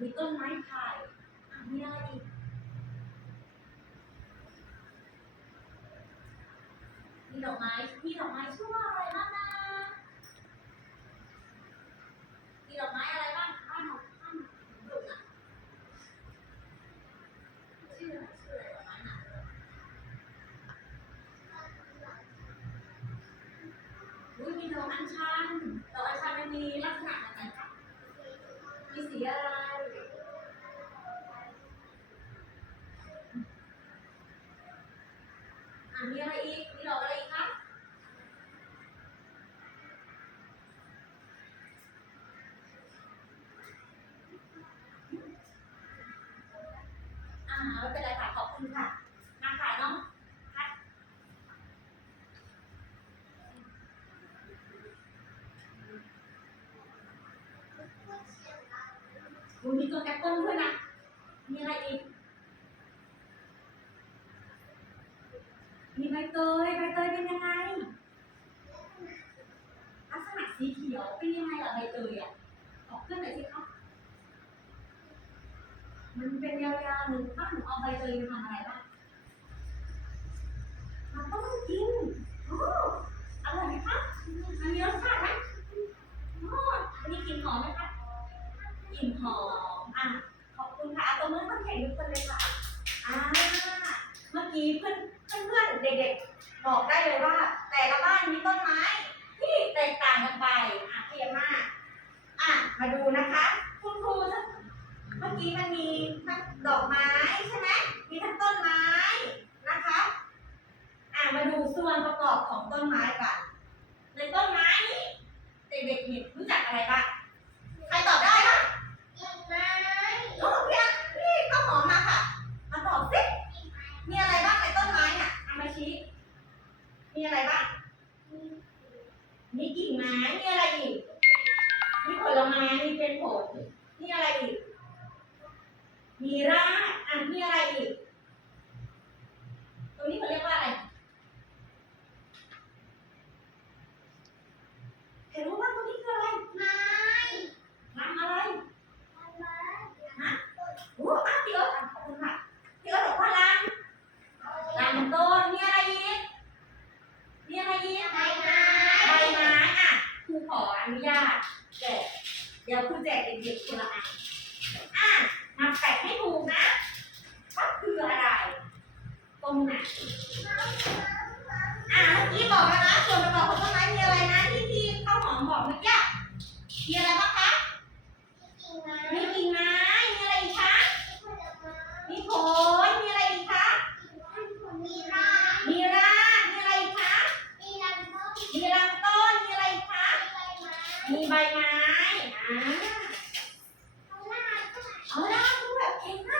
มีต้นไม้ไผ่อะมีอะไรอีก มีดอกไม้ มีดอกไม้ชื่อว่าอะไรบ้างนะ มีดอกไม้อะไรบ้างบ้านของบ้านของลูกอะชื่ออะไรชื่ออะไรดอกไม้หนาอุ้ยมีดอกอัญชัน ดอกอัญชันมันมีลักษณะอะไรคะมีสีอะไร อะมีอะไรอีก มีดอกอะไรอีกคะอ่าไม่เป็นไรค่ะ ขอบคุณค่ะมาค่ะน้องพัดดูมีตัวแอปเปิ้ลด้วยนะ มีอะไรอีก มีใบเตยใบเตยเป็นยังไง ลักษณะสีเขียวเป็นยังไงล่ะใบเตยอะบอกเพื่อนหน่อยสิครับมันเป็นยาวๆหนึ่งถ้าหนูเอาใบเตยมาทำอะไรบ้างมันต้องกินโอ้อร่อยไหมคะมันมีรสชาติไหมโอ้อันนี้กลิ่นหอมไหมคะกลิ่นหอมอะขอบคุณค่ะเอาตัวมือคนแข่งทุกคนเลยค่ะอ่าเมื่อกี้เพื่อน เพื่อเด็กๆบอกได้เลยว่า แต่ละบ้านมีต้นไม้ที่แตกต่างกันไปอะเพียมากอะมาดูนะคะ คุณครูเมื่อกี้มันมีทั้งดอกไม้ใช่ไหมมีทั้งต้นไม้นะคะ อะมาดูส่วนประกอบของต้นไม้กันต้นไม้นี้เด็กๆเห็นรู้จักอะไรบ้าง ใครตอบได้บ้างโอ้พี่อะพี่ข้าวหอมมาค่ะ มาตอบสิ มีอะไรบ้างในต้นไม้เนี่ยเอามาชี้ มีอะไรบ้าง มีกิ่งไม้ มีอะไรอีก มีผลไม้ มีเป็นผล มีอะไรอีก มีรากอะมีอะไรอีก ตรงนี้เขาเรียกว่าอะไร เห็นรู้ว่าตรงนี้คืออะไรรำอะไร ฮะโอ้อะพี่เอิร์ธอะขอบคุณค่ะพี่เอิร์ธบอกว่ารำรำต้น มีอะไรอีก มีอะไรอีก ใบไม้อะครู ขออนุญาตแจกเดี๋ยวคุณแจกเด็กๆคนละอันอะมาแปะให้ถูกนะว่าคืออะไร ตรงไหนอะเมื่อกี้บอกแล้วนะส่วนประกอบของต้นไม้มีอะไรนะที่พี่ข้าวหอมบอกเมื่อกี้มีอะไร ใบไม้อ่าเอาล่ะเอาลาะคุณแบบเก่งมาก